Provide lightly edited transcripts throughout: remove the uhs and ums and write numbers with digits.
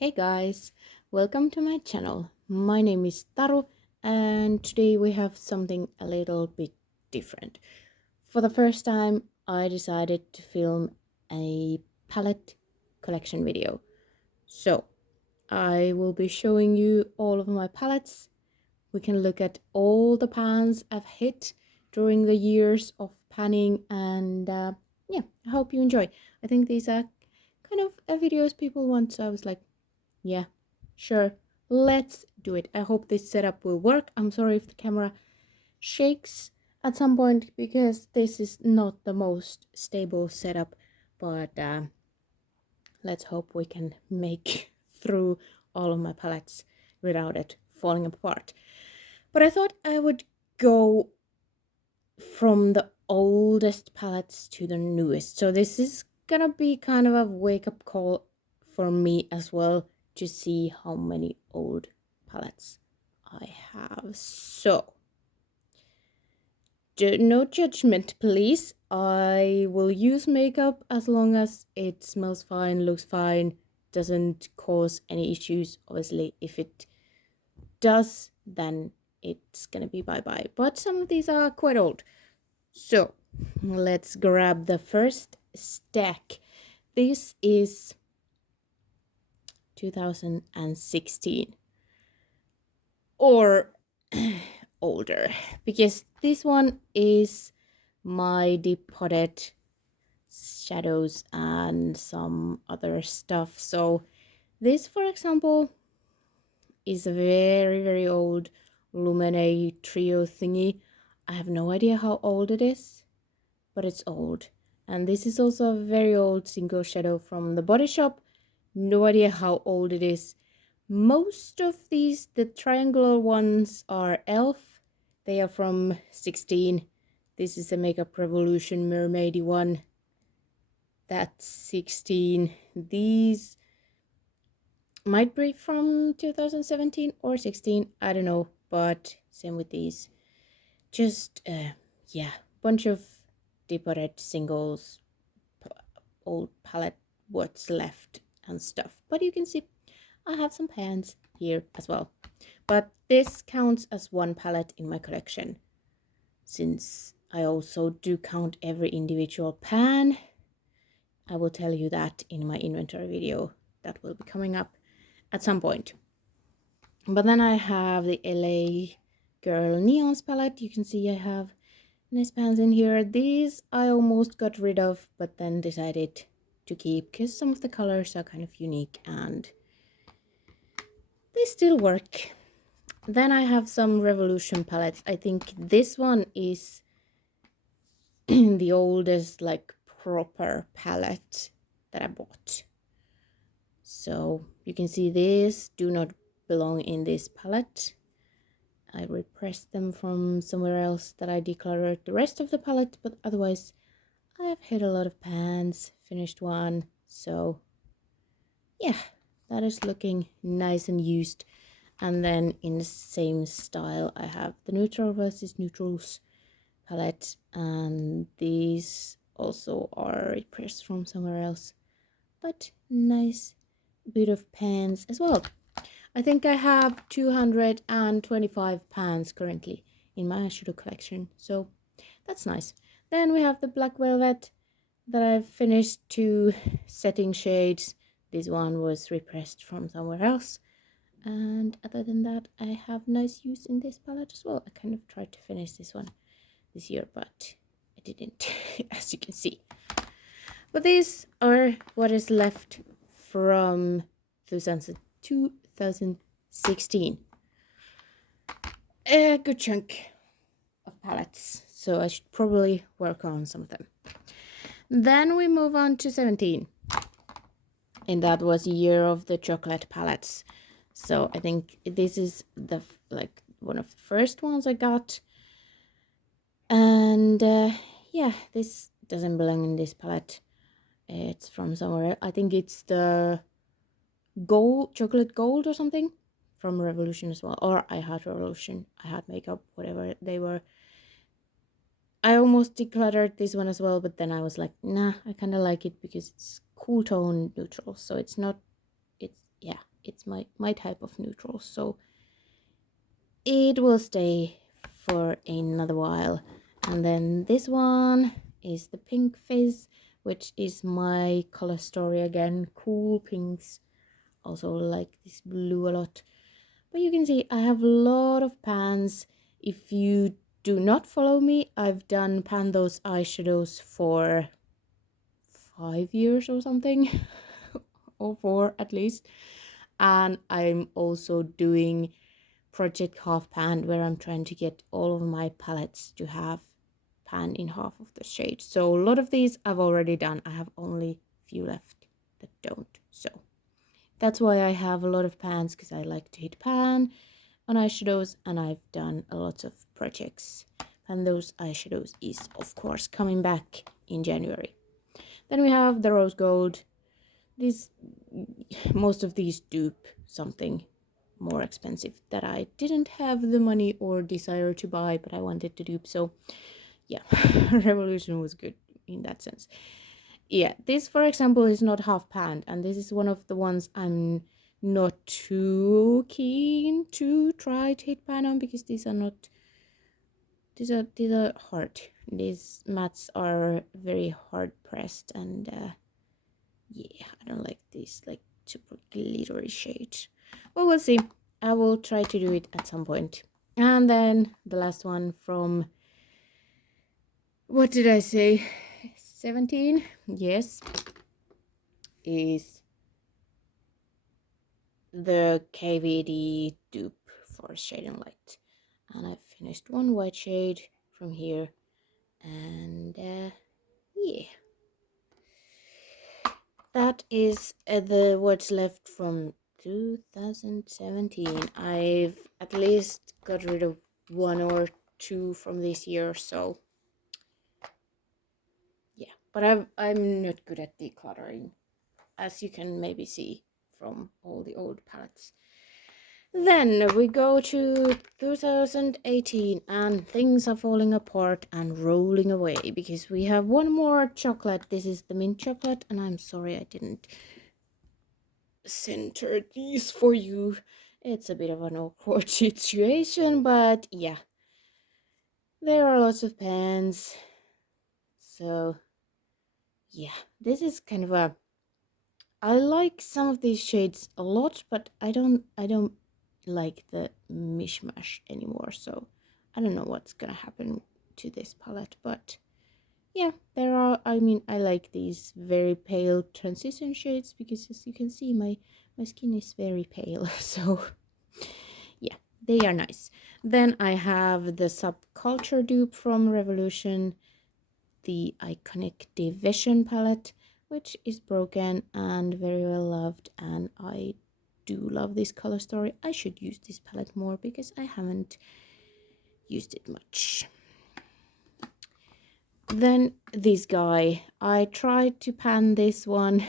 Hey guys, welcome to my channel. My name is Taru and today we have something a little bit different. For the first time, I decided to film a palette collection video. So, I will be showing you all of my palettes. We can look at all the pans I've hit during the years of panning and yeah, I hope you enjoy. I think these are kind of videos people want, so I was like, yeah, sure, let's do it. I hope this setup will work. I'm sorry if the camera shakes at some point because this is not the most stable setup, but let's hope we can make through all of my palettes without it falling apart. But I thought I would go from the oldest palettes to the newest. So this is gonna be kind of a wake-up call for me as well to see how many old palettes I have. So, no judgment, please. I will use makeup as long as it smells fine, looks fine, doesn't cause any issues. Obviously, if it does, then it's gonna be bye-bye. But some of these are quite old. So, let's grab the first stack. This is 2016 or older, because this one is my deep potted shadows and some other stuff. So this, for example, is a very old Lumene trio thingy. I have no idea how old it is, but it's old. And this is also a very old single shadow from the Body Shop. No idea how old it is. Most of these, the triangular ones, are e.l.f. They are from 16. This is a Makeup Revolution mermaidy one. That's 16. These might be from 2017 or 16. I don't know, but same with these. Just, yeah, bunch of deep-potted singles, old palette, what's left and stuff. But you can see I have some pans here as well. But this counts as one palette in my collection, since I also do count every individual pan. I will tell you that in my inventory video that will be coming up at some point. But then I have the LA Girl Neons palette. You can see I have nice pans in here. These I almost got rid of, but then decided to keep because some of the colors are kind of unique and they still work. Then I have some Revolution palettes. I think this one is the oldest, like, proper palette that I bought. So you can see these do not belong in this palette. I repressed them from somewhere else that I decluttered the rest of the palette, but otherwise I have hit a lot of pans, finished one, so yeah, that is looking nice and used. And then in the same style, I have the Neutral versus Neutrals palette, and these also are repressed from somewhere else, but nice bit of pans as well. I think I have 225 pans currently in my eyeshadow collection, so that's nice. Then we have the Black Velvet that I've finished 2 setting shades. This one was repressed from somewhere else. And other than that, I have nice use in this palette as well. I kind of tried to finish this one this year, but I didn't, as you can see. But these are what is left from 2016. A good chunk of palettes, so I should probably work on some of them. Then we move on to 17, and that was the year of the chocolate palettes. So I think this is the one of the first ones I got, and yeah, this doesn't belong in this palette. It's from somewhere. I think it's the gold, chocolate gold or something from Revolution as well, or I Had Revolution, I Had Makeup, whatever they were. I almost decluttered this one as well, but then I was like, nah, I kind of like it because it's cool tone neutral, so it's not, yeah, it's my type of neutral, so it will stay for another while. And then this one is the Pink Fizz, which is my color story again. Cool pinks. Also like this blue a lot. But you can see I have a lot of pans. If you do not follow me, I've done pan those eyeshadows for 5 years or something, or 4 at least. And I'm also doing Project Half Pan, where I'm trying to get all of my palettes to have pan in half of the shade. So a lot of these I've already done. I have only few left that don't. So that's why I have a lot of pans, because I like to hit pan on eyeshadows, and I've done a lot of projects. And Those Eyeshadows is of course coming back in January. Then we have the Rose Gold. These, most of these dupe something more expensive that I didn't have the money or desire to buy, but I wanted to dupe. So yeah, Revolution was good in that sense. Yeah, this for example is not half panned, and this is one of the ones I'm not too keen to try to hit pan on, because these are not, these are hard. These mats are very hard pressed, and yeah, I don't like these like super glittery shades. Well, we'll see. I will try to do it at some point. And then the last one from, what did I say, 17? Yes, is the KVD dupe for Shade and Light. And I've finished one white shade from here, and yeah, that is the what's left from 2017. I've at least got rid of 1 or 2 from this year, so yeah. But I'm not good at decluttering, as you can maybe see from all the old palettes. Then we go to 2018, and things are falling apart and rolling away, because we have one more chocolate. This is the mint chocolate, and I'm sorry I didn't center these for you. It's a bit of an awkward situation, but yeah, there are lots of pans. So yeah, this is kind of a, I like some of these shades a lot, but I don't like the mishmash anymore. So I don't know what's gonna happen to this palette, but yeah, there are, I mean, I like these very pale transition shades, because as you can see, my skin is very pale. So yeah, they are nice. Then I have the Subculture dupe from Revolution, the iconic Division palette, which is broken and very well loved, and I do love this color story. I should use this palette more, because I haven't used it much. Then this guy, I tried to pan this one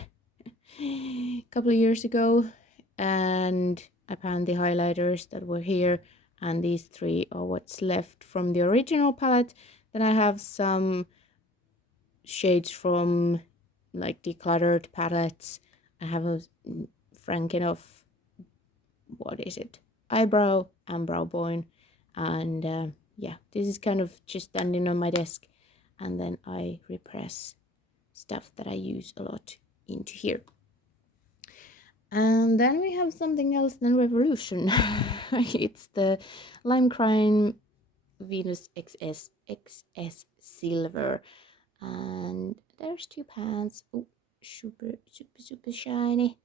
a couple of years ago, and I panned the highlighters that were here, and these 3 are what's left from the original palette. Then I have some shades from like decluttered palettes. I have a Frankenoff, what is it, eyebrow and brow bone, and yeah, this is kind of just standing on my desk, and then I repress stuff that I use a lot into here. And then we have something else than Revolution. It's the Lime Crime Venus XS Silver, and there's 2 pans. Oh, super shiny,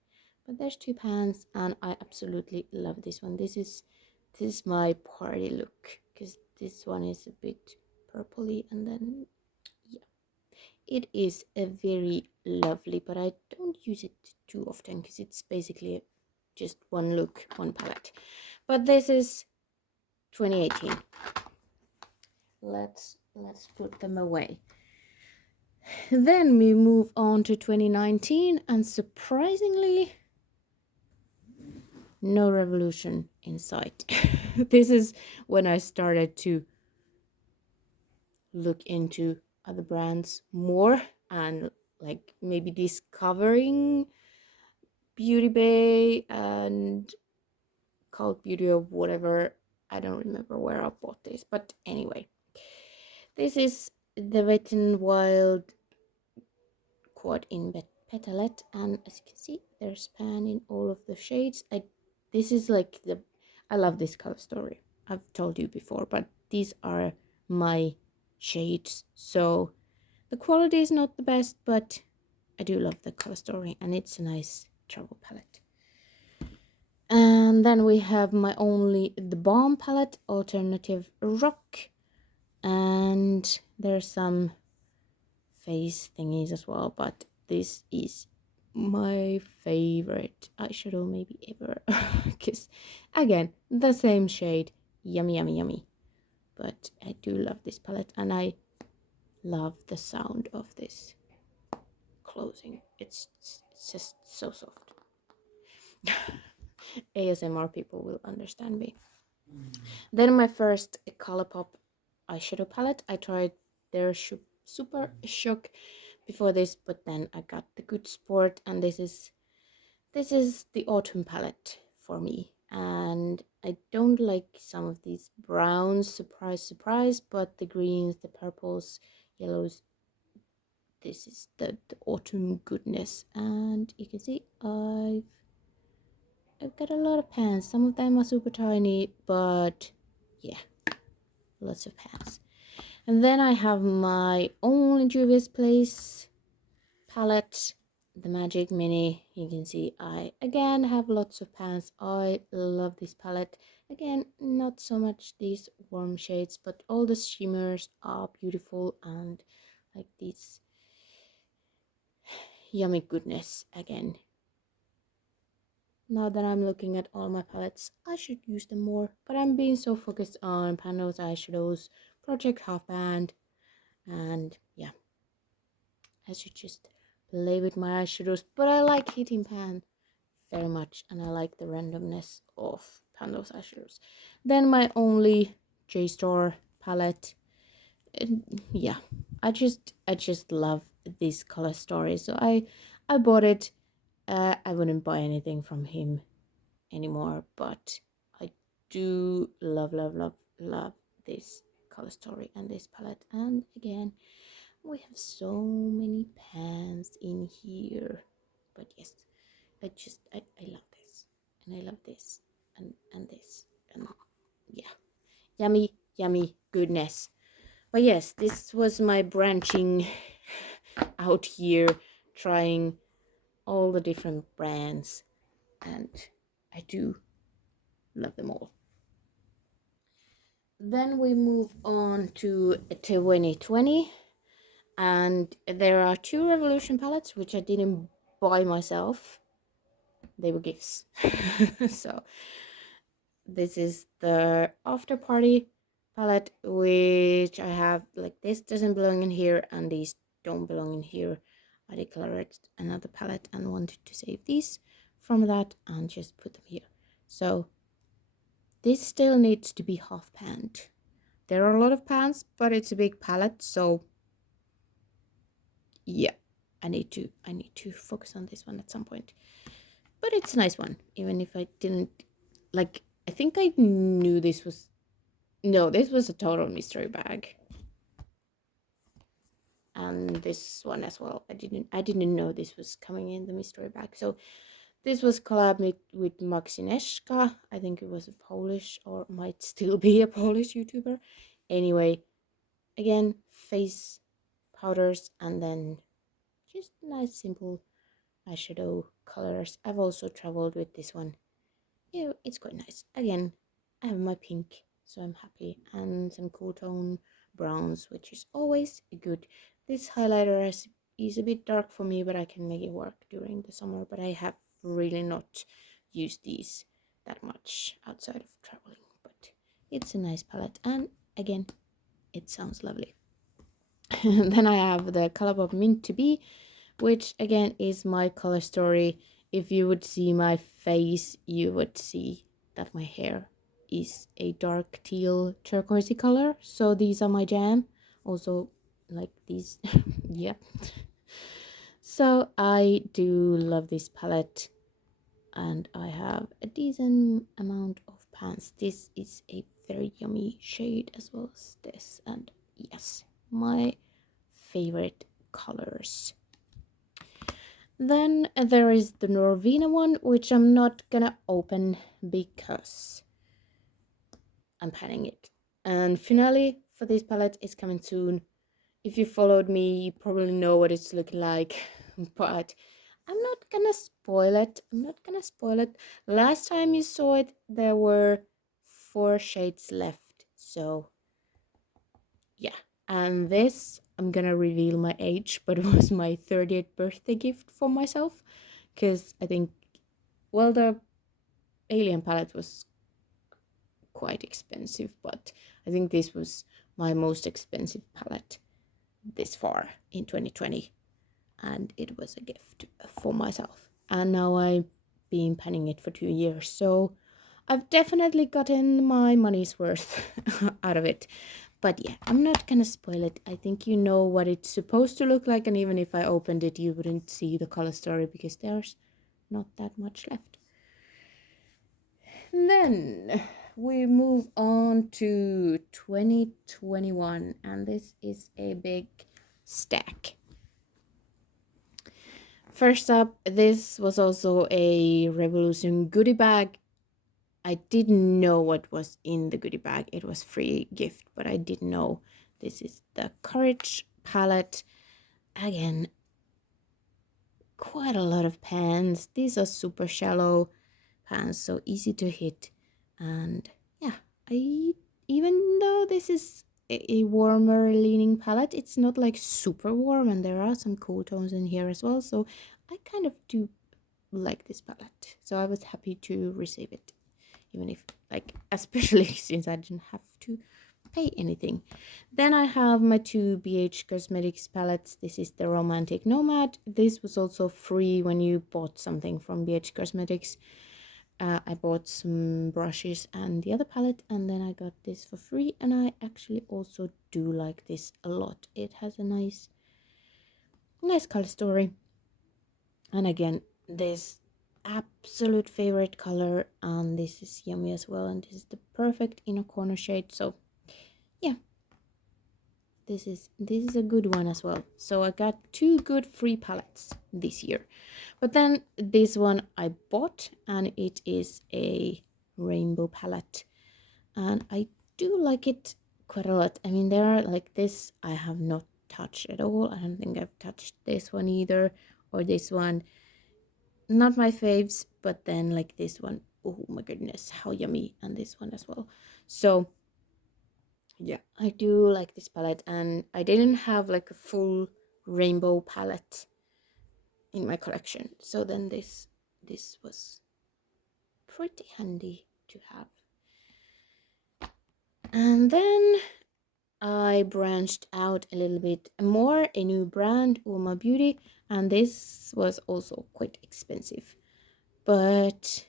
but there's 2 pans, and I absolutely love this one. This is my party look, because this one is a bit purpley, and then yeah, it is a very lovely, but I don't use it too often, because it's basically just one look, one palette. But this is 2018. Let's put them away. Then we move on to 2019, and surprisingly, no Revolution in sight. This is when I started to look into other brands more, and like maybe discovering Beauty Bay and Cult Beauty or whatever. I don't remember where I bought this, but anyway, this is the Wet n Wild quad in petalette, and as you can see, there's pan in all of the shades. This is like I love this color story. I've told you before, but these are my shades, so the quality is not the best, but I do love the color story, and it's a nice travel palette. And then we have my only the Balm palette, Alternative Rock, and there's some face thingies as well, but this is my favorite eyeshadow maybe ever, because again, the same shade, yummy yummy yummy. But I do love this palette, and I love the sound of this closing. It's just so soft. ASMR people will understand me. Then my first Colourpop eyeshadow palette. I tried their Super Shock before this, but then I got the Good Sport, and this is the autumn palette for me. And I don't like some of these browns, surprise, but the greens, the purples, yellows, this is the autumn goodness. And you can see I've got a lot of pans. Some of them are super tiny, but yeah, lots of pans. And then I have my only Juvia's Place palette, the Magic Mini. You can see I again have lots of pans. I love this palette. Again, not so much these warm shades, but all the shimmers are beautiful, and like this yummy goodness again. Now that I'm looking at all my palettes, I should use them more, but I'm being so focused on Those Eyeshadows, Project Half Band, and yeah, I should just play with my eyeshadows. But I like Heating Pan very much, and I like the randomness of Those Eyeshadows. Then my only JSTOR palette, yeah, I just love this color story, so I bought it. I wouldn't buy anything from him anymore, but I do love this color story and this palette. And again, we have so many pans in here, but yes, I love this, and I love this, and this, and yeah, yummy goodness. But yes, this was my branching out here, trying all the different brands, and I do love them all. Then we move on to 2020, and there are two Revolution palettes which I didn't buy myself. They were gifts. So this is the After Party palette, which I have, like, this doesn't belong in here and these don't belong in here. I declared another palette and wanted to save these from that and just put them here. So this still needs to be half panned. There are a lot of pans, but it's a big palette, so yeah, I need to focus on this one at some point. But it's a nice one, even if I didn't like. I think I knew this was this was a total mystery bag, and this one as well. I didn't know this was coming in the mystery bag. So this was collab with Maxineshka. I think it was a Polish, or might still be a Polish YouTuber. Anyway, again, face powders, and then just nice simple eyeshadow colors. I've also traveled with this one. Yeah, it's quite nice. Again, I have my pink, so I'm happy, and some cool tone browns, which is always good. This highlighter is a bit dark for me, but I can make it work during the summer. But I have really not used these that much outside of traveling. But it's a nice palette, and again, it sounds lovely. Then I have the Colourpop Mint to Be, which again is my color story. If you would see my face, you would see that my hair is a dark teal turquoisey color. So these are my jam. Also, like these, yeah. So I do love this palette. and I have a decent amount of pans. This is a very yummy shade as well as this, and yes, my favorite colors. Then there is the Norvina one, which I'm not gonna open because I'm panning it. And finale for this palette is coming soon. If you followed me, you probably know what it's looking like, but I'm not gonna spoil it. I'm not gonna spoil it. Last time you saw it, there were 4 shades left, so yeah. And this, I'm gonna reveal my age, but it was my 30th birthday gift for myself, because I think, well, the Alien palette was quite expensive, but I think this was my most expensive palette this far in 2020, and it was a gift for myself. And now I've been panning it for 2 years, so I've definitely gotten my money's worth out of it. But yeah, I'm not gonna spoil it. I think you know what it's supposed to look like, and even if I opened it, you wouldn't see the color story because there's not that much left. And then we move on to 2021, and this is a big stack. First up, this was also a Revolution goodie bag. I didn't know what was in the goodie bag. It was free gift, but I didn't know. This is the Courage palette. Again, quite a lot of pans. These are super shallow pans, so easy to hit. And yeah, even though this is a warmer leaning palette, it's not like super warm, and there are some cool tones in here as well, so I kind of do like this palette, so I was happy to receive it, even if, like, especially since I didn't have to pay anything. Then I have my 2 BH Cosmetics palettes. This is the Romantic Nomad. This was also free when you bought something from BH Cosmetics. I bought some brushes and the other palette, and then I got this for free, and I actually also do like this a lot. It has a nice color story, and again, this absolute favorite color, and this is yummy as well, and this is the perfect inner corner shade. So yeah, this is a good one as well. So I got 2 good free palettes this year. But then this one I bought, and it is a rainbow palette, and I do like it quite a lot. I mean, there are like this I have not touched at all. I don't think I've touched this one either, or this one. Not my faves, but then like this one, oh my goodness, how yummy, and this one as well. So yeah, I do like this palette, and I didn't have like a full rainbow palette in my collection, so then this was pretty handy to have. And then I branched out a little bit more, a new brand, Uma Beauty, and this was also quite expensive, but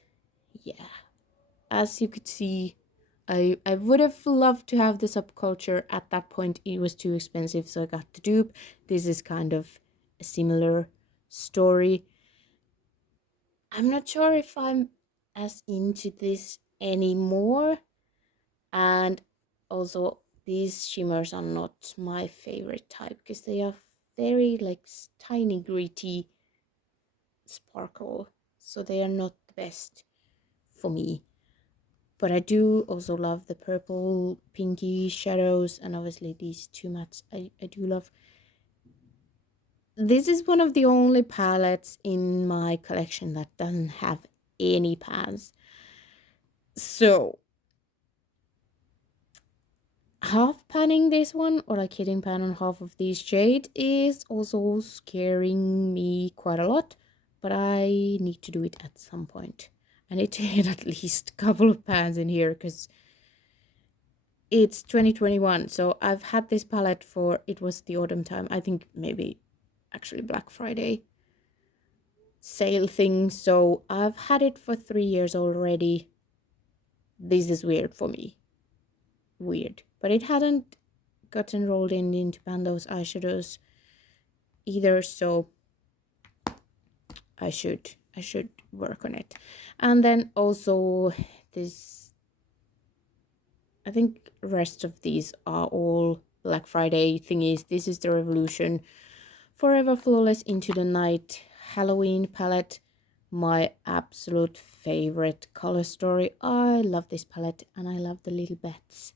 yeah, as you could see, I would have loved to have the subculture. At that point it was too expensive, so I got the dupe. This is kind of a similar story. I'm not sure if I'm as into this anymore, and also these shimmers are not my favorite type because they are very like tiny gritty sparkle, so they are not the best for me. But I do also love the purple pinky shadows, and obviously these 2 mattes I do love. This is one of the only palettes in my collection that doesn't have any pans. So half panning this one, or like hitting pan on half of these shade, is also scaring me quite a lot, but I need to do it at some point. I need to hit at least a couple of pans in here because it's 2021, so I've had this palette for, it was the autumn time, I think maybe actually Black Friday sale thing, so I've had it for 3 years already. This is weird for me. Weird. But it hadn't gotten rolled into Those Eyeshadows either, so I should I should work on it. And then also this, I think rest of these are all Black Friday thingies. This is the Revolution Forever Flawless Into the Night Halloween palette. My absolute favorite color story. I love this palette and I love the little bats.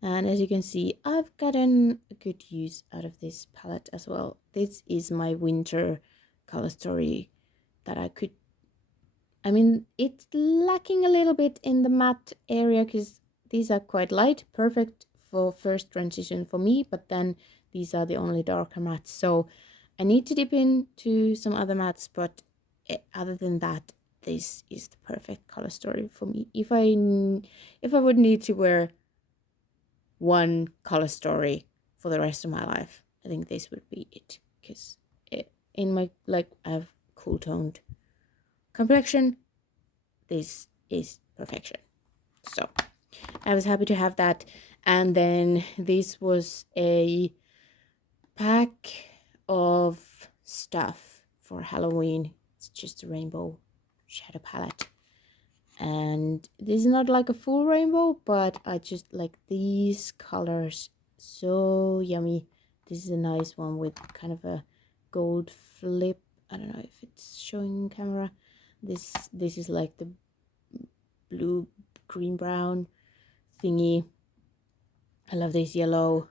And as you can see, I've gotten a good use out of this palette as well. This is my winter color story that I could, I mean, it's lacking a little bit in the matte area because these are quite light, perfect for first transition for me, but then these are the only darker mattes. So I need to dip into some other mattes, but other than that, this is the perfect color story for me. If I would need to wear one color story for the rest of my life, I think this would be it, because in my, like, I have cool toned complexion, this is perfection. So I was happy to have that. And then this was a pack of stuff for Halloween. It's just a rainbow shadow palette, and this is not like a full rainbow, but I just like these colors. So yummy. This is a nice one with kind of a gold flip. I don't know if it's showing camera. This is like the blue green brown thingy. I love this yellow.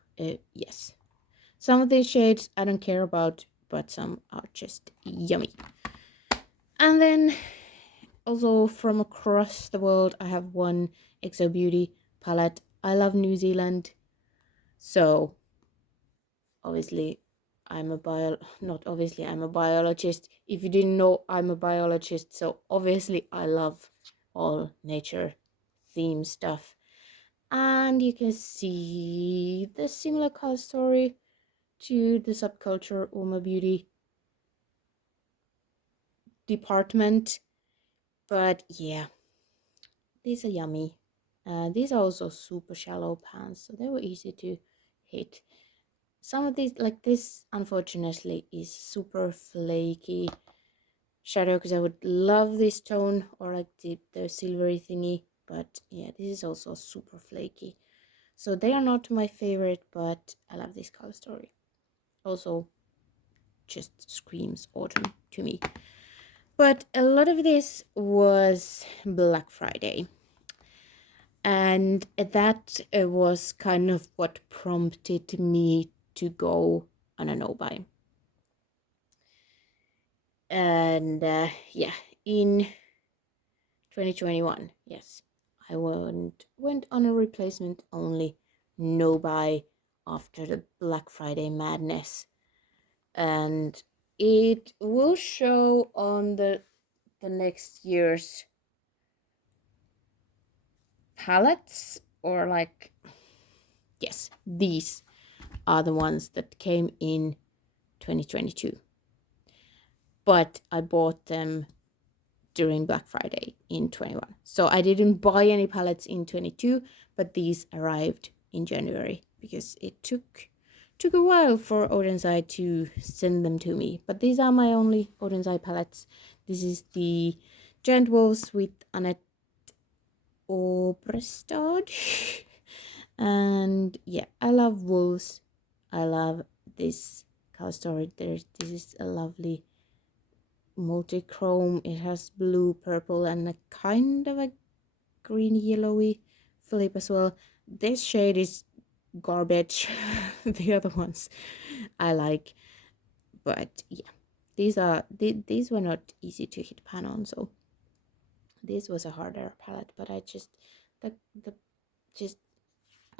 Yes, some of these shades I don't care about, but some are just yummy. And then also from across the world, I have one XO Beauty palette. I love New Zealand, so obviously I'm a biologist. If you didn't know, I'm a biologist, so obviously I love all nature theme stuff. And you can see the similar color story to the subculture Uma Beauty department. But yeah, these are yummy. These are also super shallow pans, so they were easy to hit. Some of these, like this, unfortunately, is super flaky shadow, because I would love this tone, or like the silvery thingy, but yeah, this is also super flaky. So they are not my favorite, but I love this color story. Also, just screams autumn to me. But a lot of this was Black Friday. And that was kind of what prompted me to go on a no-buy. And yeah, in 2021, yes, I went on a replacement only no-buy after the Black Friday madness. And it will show on the next year's palettes, or like, yes, these are the ones that came in 2022, but I bought them during Black Friday in 21. So I didn't buy any palettes in 22, but these arrived in January because it took a while for Odin's Eye to send them to me. But these are my only Odin's Eye palettes. This is the Giant Wolves with Annette Obrestad. And yeah, I love wolves. I love this color story. This is a lovely multi-chrome. It has blue, purple, and a kind of a green yellowy flip as well. This shade is garbage. The other ones I like, but yeah, these were not easy to hit pan on, so this was a harder palette. But I just the just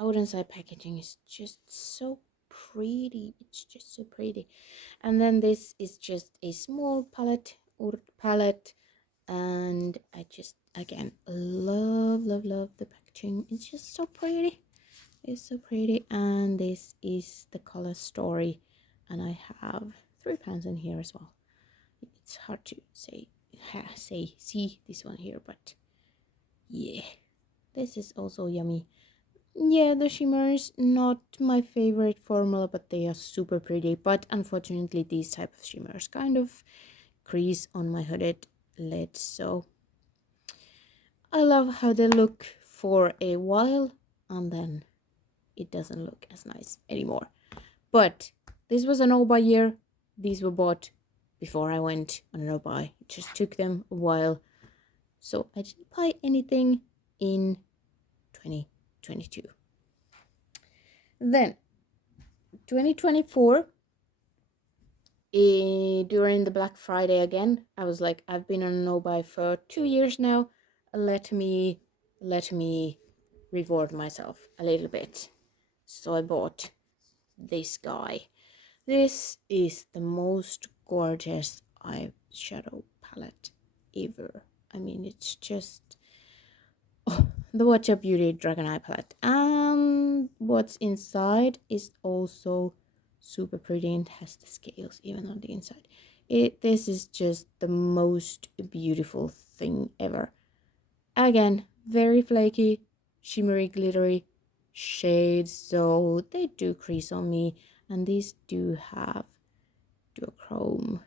outside packaging is just so pretty. It's just so pretty. And then this is just a small palette, and I just, again, love the packaging. It's just so pretty. It's so pretty. And this is the color story, and I have 3 pans in here as well. It's hard to see this one here, but yeah, this is also yummy. Yeah, the shimmers, not my favorite formula, but they are super pretty. But unfortunately, these type of shimmers kind of crease on my hooded lid. So I love how they look for a while and then it doesn't look as nice anymore. But this was a no-buy year. These were bought before I went on a no-buy. It just took them a while. So I didn't buy anything in 2022. Then 2024, during the Black Friday again, I was like, I've been on a no-buy for 2 years now. Let me reward myself a little bit. So I bought this guy. This is the most gorgeous eyeshadow palette ever. I mean, it's just the Watch Up Beauty Dragon Eye palette. And what's inside is also super pretty and has the scales even on the inside. This is just the most beautiful thing ever. Again, very flaky, shimmery, glittery shades, so they do crease on me, and these do have duochrome.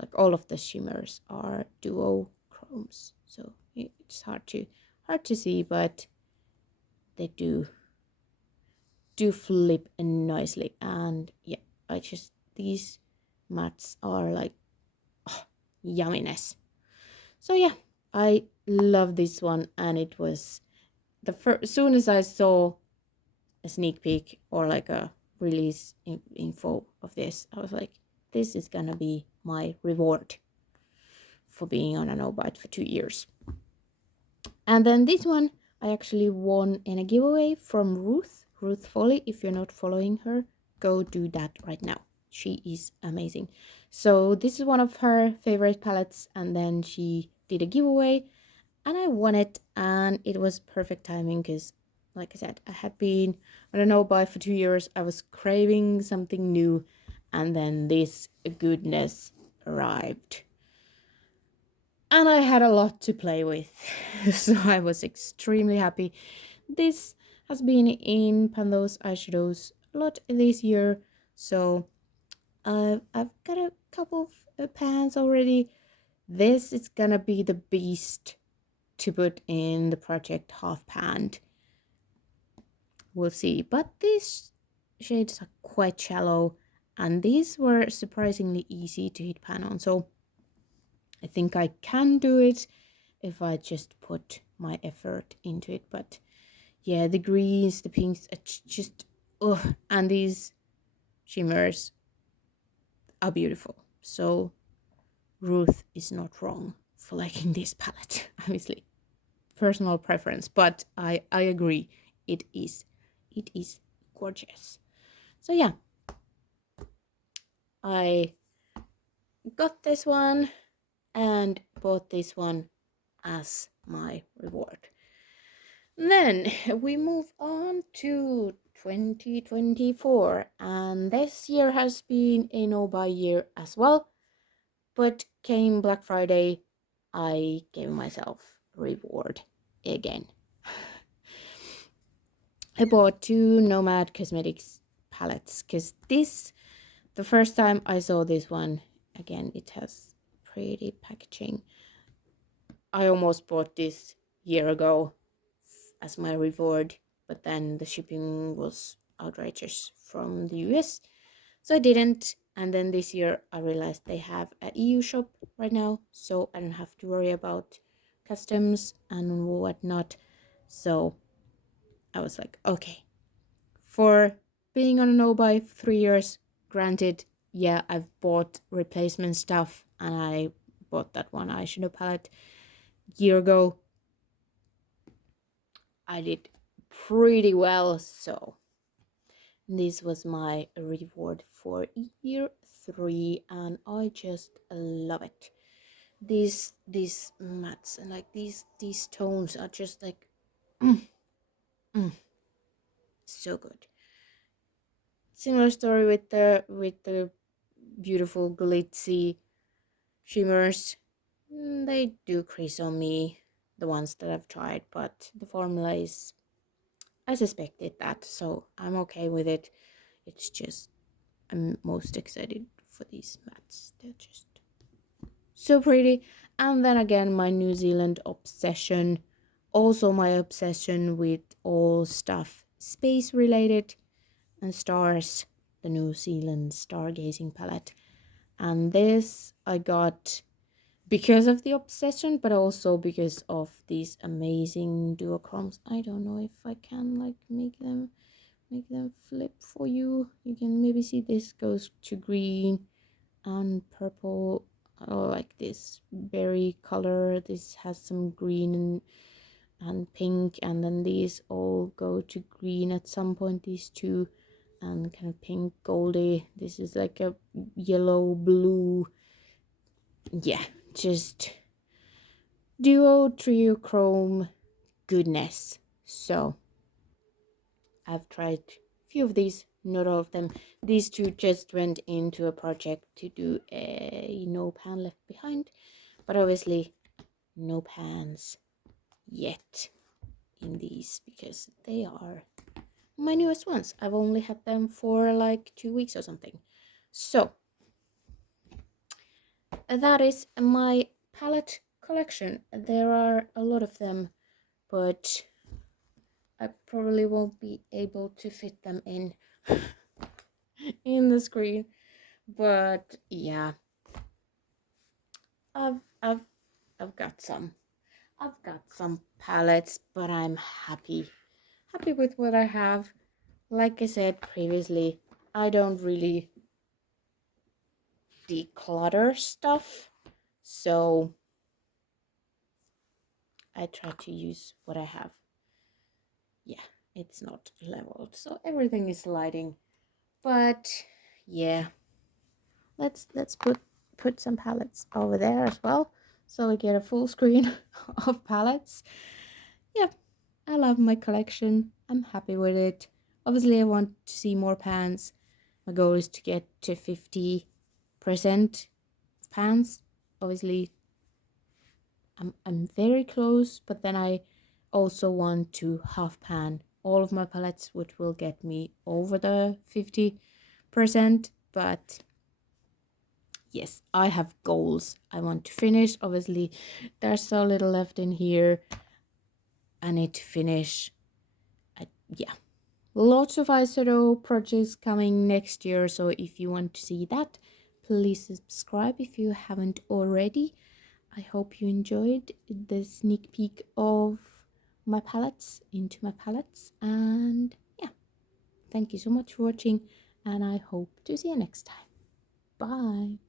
Like all of the shimmers are duochromes, so it's hard to see, but they do flip nicely. And yeah, these mattes are like yumminess. So yeah, I love this one, and it was as soon as I saw a sneak peek or like a release info of this, I was like, this is gonna be my reward for being on a no-buy for 2 years. And then this one I actually won in a giveaway from Ruth Foley. If you're not following her, go do that right now. She is amazing. So this is one of her favorite palettes, and then she did a giveaway and I won it, and it was perfect timing because, like I said, I had been on a no-buy for 2 years. I was craving something new, and then this goodness arrived. And I had a lot to play with, so I was extremely happy. This has been in Those Eyeshadows a lot this year, so I've got a couple of pans already. This is gonna be the beast to put in the project half pan. We'll see, but these shades are quite shallow, and these were surprisingly easy to hit pan on, so I think I can do it if I just put my effort into it. But yeah, the greens, the pinks, it's just and these shimmers are beautiful. So Ruth is not wrong for liking this palette. Obviously, personal preference, but I agree, it is gorgeous. So yeah, I got this one and bought this one as my reward. Then we move on to 2024, and this year has been a no-buy year as well, but came Black Friday, I gave myself a reward again. I bought 2 Nomad Cosmetics palettes because the first time I saw this one, again, it has pretty packaging. I almost bought this year ago as my reward, but then the shipping was outrageous from the US, so I didn't. And then this year I realized they have an EU shop right now, so I don't have to worry about customs and whatnot. So I was like, okay, for being on a no-buy for 3 years, granted, yeah, I've bought replacement stuff, and I bought that one eyeshadow palette year ago. I did pretty well, so this was my reward for year 3, and I just love it. These mattes and like these tones are just like so good. Similar story with the beautiful glitzy shimmers. They do crease on me, the ones that I've tried, but the formula is, I suspected that, so I'm okay with it. It's just I'm most excited for these mattes. They're just so pretty. And then again, my New Zealand obsession, also my obsession with all stuff space related and stars, the New Zealand stargazing palette. And this I got because of the obsession, but also because of these amazing duochromes. I don't know if I can like make them flip for you. You can maybe see this goes to green and purple, like this berry color. This has some green and pink, and then these all go to green at some point, these two, and kind of pink goldy. This is like a yellow blue. Yeah, just duo trio chrome goodness. So I've tried a few of these, not all of them. These two just went into a project to do a no pan left behind, but obviously no pans yet in these because they are my newest ones. I've only had them for like 2 weeks or something. So that is my palette collection. There are a lot of them, but I probably won't be able to fit them in the screen. But yeah, I've I've I've got some. I've got some palettes, but I'm happy with what I have. Like I said previously, I don't really declutter stuff, so I try to use what I have. Yeah, it's not leveled, so everything is lighting. But yeah, let's put some palettes over there as well, so we get a full screen of palettes. Yeah, I love my collection. I'm happy with it. Obviously, I want to see more pans. My goal is to get to 50% pans. Obviously, I'm very close, but then I also want to half pan all of my palettes, which will get me over the 50%. But yes, I have goals I want to finish. Obviously, there's so little left in here. I need to finish. Yeah, lots of eyeshadow projects coming next year. So if you want to see that, please subscribe if you haven't already. I hope you enjoyed the sneak peek of my palettes, and yeah, thank you so much for watching, and I hope to see you next time. Bye.